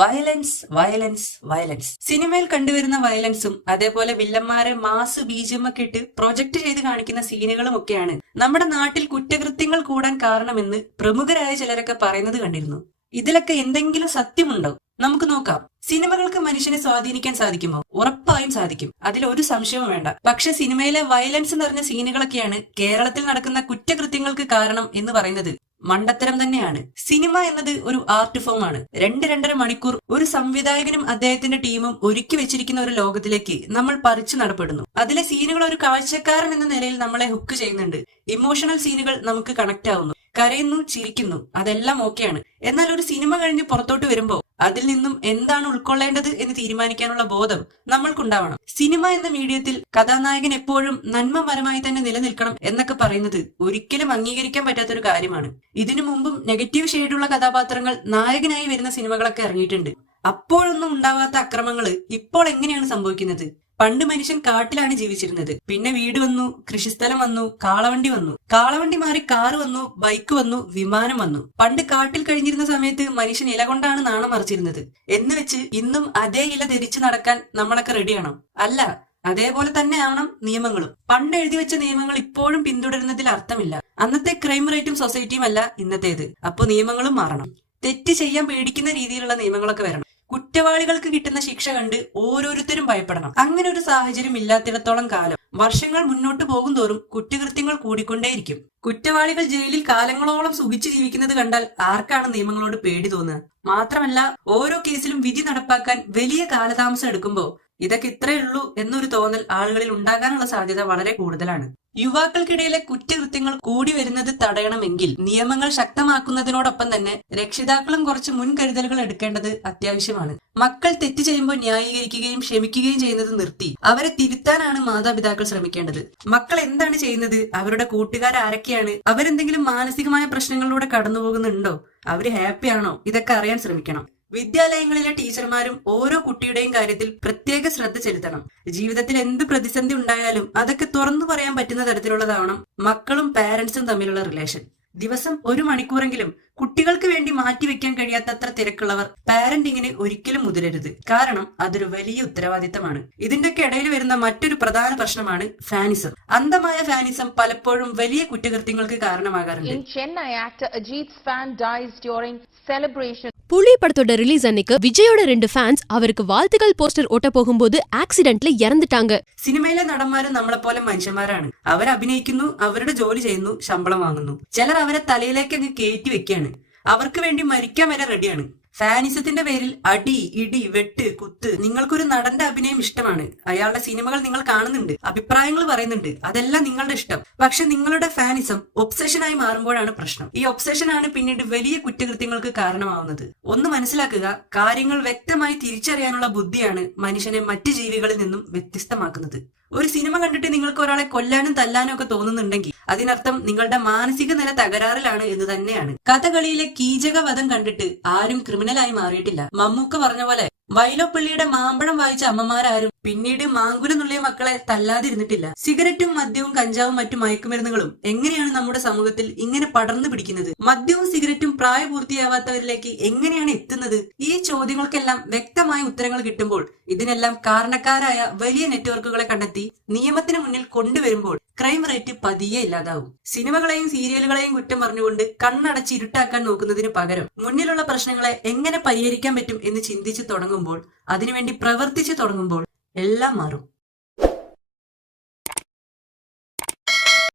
Violence violence violence. സിനിമയിൽ കണ്ടുവരുന്ന വയലൻസും അതേപോലെ വില്ലന്മാരെ മാസ് ബീജിഎം ഒക്കെ ഇട്ട് പ്രൊജക്ട് ചെയ്ത് കാണിക്കുന്ന സീനുകളും ഒക്കെയാണ് നമ്മുടെ നാട്ടിൽ കുറ്റകൃത്യങ്ങൾ കൂടാൻ കാരണമെന്ന് പ്രമുഖരായ ചിലരൊക്കെ പറയുന്നത് കണ്ടിരുന്നു. ഇതിലൊക്കെ എന്തെങ്കിലും സത്യമുണ്ടോ? നമുക്ക് നോക്കാം. സിനിമകൾക്ക് മനുഷ്യനെ സ്വാധീനിക്കാൻ സാധിക്കുമോ? ഉറപ്പായും സാധിക്കും, അതിൽ ഒരു സംശയവും വേണ്ട. പക്ഷെ സിനിമയിലെ വയലൻസ് നിറഞ്ഞ സീനുകളൊക്കെയാണ് കേരളത്തിൽ നടക്കുന്ന കുറ്റകൃത്യങ്ങൾക്ക് കാരണം എന്ന് പറയുന്നത് മണ്ടത്തരം തന്നെയാണ്. സിനിമ എന്നത് ഒരു ആർട്ട് ഫോം ആണ്. 2-2.5 മണിക്കൂർ ഒരു സംവിധായകനും അദ്ദേഹത്തിന്റെ ടീമും ഒരുക്കി വെച്ചിരിക്കുന്ന ഒരു ലോകത്തിലേക്ക് നമ്മൾ പറിച്ചു നടപ്പെടുന്നു. അതിലെ സീനുകൾ ഒരു കാഴ്ചക്കാരൻ എന്ന നിലയിൽ നമ്മളെ ഹുക്ക് ചെയ്യുന്നുണ്ട്. ഇമോഷണൽ സീനുകൾ നമുക്ക് കണക്ട് ആവുന്നു, കരയുന്നു, ചിരിക്കുന്നു, അതെല്ലാം ഓക്കെയാണ്. എന്നാൽ ഒരു സിനിമ കഴിഞ്ഞ് പുറത്തോട്ട് വരുമ്പോൾ അതിൽ നിന്നും എന്താണ് ഉൾക്കൊള്ളേണ്ടത് എന്ന് തീരുമാനിക്കാനുള്ള ബോധം നമ്മൾക്കുണ്ടാവണം. സിനിമ എന്ന മീഡിയത്തിൽ കഥാനായകൻ എപ്പോഴും നന്മപരമായി തന്നെ നിലനിൽക്കണം എന്നൊക്കെ പറയുന്നത് ഒരിക്കലും അംഗീകരിക്കാൻ പറ്റാത്തൊരു കാര്യമാണ്. ഇതിനു മുമ്പും നെഗറ്റീവ് ഷെയ്ഡുള്ള കഥാപാത്രങ്ങൾ നായകനായി വരുന്ന സിനിമകളൊക്കെ ഇറങ്ങിയിട്ടുണ്ട്. അപ്പോഴൊന്നും ഉണ്ടാവാത്ത അക്രമങ്ങൾ ഇപ്പോൾ എങ്ങനെയാണ് സംഭവിക്കുന്നത്? പണ്ട് മനുഷ്യൻ കാട്ടിലാണ് ജീവിച്ചിരുന്നത്. പിന്നെ വീട് വന്നു, കൃഷിസ്ഥലം വന്നു, കാളവണ്ടി വന്നു. കാളവണ്ടി മാറി കാറ് വന്നു, ബൈക്ക് വന്നു, വിമാനം വന്നു. പണ്ട് കാട്ടിൽ കഴിഞ്ഞിരുന്ന സമയത്ത് മനുഷ്യൻ ഇല കൊണ്ടാണ് നാണം മറിച്ചിരുന്നത്. എന്ന് വെച്ച് ഇന്നും അതേ ഇല ധരിച്ചു നടക്കാൻ നമ്മളൊക്കെ റെഡിയാണോ? അല്ല. അതേപോലെ തന്നെയാണ് നിയമങ്ങളും. പണ്ട് എഴുതി വെച്ച നിയമങ്ങൾ ഇപ്പോഴും പിന്തുടരുന്നതിൽ അർത്ഥമില്ല. അന്നത്തെ ക്രൈം റേറ്റും സൊസൈറ്റിയും അല്ല ഇന്നത്തേത്. അപ്പൊ നിയമങ്ങളും മാറണം. തെറ്റ് ചെയ്യാൻ പേടിക്കുന്ന രീതിയിലുള്ള നിയമങ്ങളൊക്കെ വരണം. കുറ്റവാളികൾക്ക് കിട്ടുന്ന ശിക്ഷ കണ്ട് ഓരോരുത്തരും ഭയപ്പെടണം. അങ്ങനെ ഒരു സാഹചര്യം ഇല്ലാത്തിടത്തോളം കാലം വർഷങ്ങൾ മുന്നോട്ട് പോകും തോറും കുറ്റകൃത്യങ്ങൾ കൂടിക്കൊണ്ടേയിരിക്കും. കുറ്റവാളികൾ ജയിലിൽ കാലങ്ങളോളം സുഖിച്ചു ജീവിക്കുന്നത് കണ്ടാൽ ആർക്കാണ് നിയമങ്ങളോട് പേടി തോന്നുക? മാത്രമല്ല, ഓരോ കേസിലും വിധി നടപ്പാക്കാൻ വലിയ കാലതാമസം എടുക്കുമ്പോൾ ഇതൊക്കെ ഇത്രയേ ഉള്ളൂ എന്നൊരു തോന്നൽ ആളുകളിൽ ഉണ്ടാകാനുള്ള സാധ്യത വളരെ കൂടുതലാണ്. യുവാക്കൾക്കിടയിലെ കുറ്റകൃത്യങ്ങൾ കൂടി വരുന്നത് തടയണമെങ്കിൽ നിയമങ്ങൾ ശക്തമാക്കുന്നതിനോടൊപ്പം തന്നെ രക്ഷിതാക്കളും കുറച്ച് മുൻകരുതലുകൾ എടുക്കേണ്ടത് അത്യാവശ്യമാണ്. മക്കൾ തെറ്റ് ചെയ്യുമ്പോൾ ന്യായീകരിക്കുകയും ക്ഷമിക്കുകയും ചെയ്യുന്നത് നിർത്തി അവരെ തിരുത്താനാണ് മാതാപിതാക്കൾ ശ്രമിക്കേണ്ടത്. മക്കൾ എന്താണ് ചെയ്യുന്നത്? അവരുടെ കൂട്ടുകാർ ആരൊക്കെയാണ്? അവരെന്തെങ്കിലും മാനസികമായ പ്രശ്നങ്ങളിലൂടെ കടന്നു പോകുന്നുണ്ടോ? അവര് ഹാപ്പിയാണോ? ഇതൊക്കെ അറിയാൻ ശ്രമിക്കണം. വിദ്യാലയങ്ങളിലെ ടീച്ചർമാരും ഓരോ കുട്ടിയുടെയും കാര്യത്തിൽ പ്രത്യേക ശ്രദ്ധ ചെലുത്തണം. ജീവിതത്തിൽ എന്ത് പ്രതിസന്ധി ഉണ്ടായാലും അതൊക്കെ തുറന്നു പറയാൻ പറ്റുന്ന തരത്തിലുള്ളതാവണം മക്കളും പാരന്റ്സും തമ്മിലുള്ള റിലേഷൻ. ദിവസം 1 മണിക്കൂറെങ്കിലും കുട്ടികൾക്ക് വേണ്ടി മാറ്റിവെക്കാൻ കഴിയാത്തത്ര തിരക്കുള്ളവർ പാരന്റിങ്ങിന് ഒരിക്കലും മുതിരരുത്. കാരണം അതൊരു വലിയ ഉത്തരവാദിത്തമാണ്. ഇതിന്റെയൊക്കെ ഇടയിൽ വരുന്ന മറ്റൊരു പ്രധാന പ്രശ്നമാണ് ഫാനിസം. അന്ധമായ ഫാനിസം പലപ്പോഴും വലിയ കുറ്റകൃത്യങ്ങൾക്ക് കാരണമാകാറുണ്ട്. புலி படத்தோட ரிலீஸ் அன்னைக்கு விஜயோட 2 ஃபேன்ஸ் அவருக்கு வாழ்த்துக்கள் போஸ்டர் ஒட்ட போகும்போது ஆக்சிடென்ட்ல இறந்துட்டாங்க. സിനിമയിലെ നടന്മാരും നമ്മളെ പോലെ മനുഷ്യന്മാരാണ്. അവർ അഭിനയിക്കുന്നു, അവരുടെ ജോലി ചെയ്യുന്നു, ശമ്പളം വാങ്ങുന്നു. ചിലർ അവരെ തലയിലേക്ക് അങ്ങ് കയറ്റി വെക്കുകയാണ്. അവർക്ക് വേണ്ടി മരിക്കാൻ വരെ റെഡിയാണ്. ഫാനിസത്തിന്റെ പേരിൽ അടി, ഇടി, വെട്ട്, കുത്ത്. നിങ്ങൾക്കൊരു നടന്റെ അഭിനയം ഇഷ്ടമാണ്, അയാളുടെ സിനിമകൾ നിങ്ങൾ കാണുന്നുണ്ട്, അഭിപ്രായങ്ങൾ പറയുന്നുണ്ട്, അതെല്ലാം നിങ്ങളുടെ ഇഷ്ടം. പക്ഷെ നിങ്ങളുടെ ഫാനിസം ഒബ്സഷനായി മാറുമ്പോഴാണ് പ്രശ്നം. ഈ ഒബ്സഷനാണ് പിന്നീട് വലിയ കുറ്റകൃത്യങ്ങൾക്ക് കാരണമാവുന്നത്. ഒന്ന് മനസ്സിലാക്കുക, കാര്യങ്ങൾ വ്യക്തമായി തിരിച്ചറിയാനുള്ള ബുദ്ധിയാണ് മനുഷ്യനെ മറ്റു ജീവികളിൽ നിന്നും വ്യത്യസ്തമാക്കുന്നത്. ഒരു സിനിമ കണ്ടിട്ട് നിങ്ങൾക്ക് ഒരാളെ കൊല്ലാനും തല്ലാനും ഒക്കെ തോന്നുന്നുണ്ടെങ്കിൽ അതിനർത്ഥം നിങ്ങളുടെ മാനസിക നില തകരാറിലാണ് എന്ന് തന്നെയാണ്. കഥകളിയിലെ കീചകവധം കണ്ടിട്ട് ആരും ക്രിമിനലായി മാറിയിട്ടില്ല. മമ്മൂക്ക പറഞ്ഞ പോലെ വൈലോപ്പിള്ളിയുടെ മാമ്പഴം വായിച്ച അമ്മമാരാരും പിന്നീട് മാങ്കുല നുള്ളിയ മക്കളെ തല്ലാതിരുന്നിട്ടില്ല. സിഗരറ്റും മദ്യവും കഞ്ചാവും മറ്റു മയക്കുമരുന്നുകളും എങ്ങനെയാണ് നമ്മുടെ സമൂഹത്തിൽ ഇങ്ങനെ പടർന്നു പിടിക്കുന്നത്? മദ്യവും സിഗരറ്റും പ്രായപൂർത്തിയാവാത്തവരിലേക്ക് എങ്ങനെയാണ് എത്തുന്നത്? ഈ ചോദ്യങ്ങൾക്കെല്ലാം വ്യക്തമായ ഉത്തരങ്ങൾ കിട്ടുമ്പോൾ ഇതിനെല്ലാം കാരണക്കാരായ വലിയ നെറ്റ്വർക്കുകളെ കണ്ടെത്തി നിയമത്തിന് മുന്നിൽ കൊണ്ടുവരുമ്പോൾ ക്രൈം റേറ്റ് പതിയെ ഇല്ലാതാവും. സിനിമകളെയും സീരിയലുകളെയും കുറ്റം പറഞ്ഞുകൊണ്ട് കണ്ണടച്ച് ഇരുട്ടാക്കാൻ നോക്കുന്നതിന് പകരം മുന്നിലുള്ള പ്രശ്നങ്ങളെ എങ്ങനെ പരിഹരിക്കാൻ പറ്റും എന്ന് ചിന്തിച്ചു തുടങ്ങുമ്പോൾ, അതിനുവേണ്ടി പ്രവർത്തിച്ചു തുടങ്ങുമ്പോൾ എല്ലാം മാറും.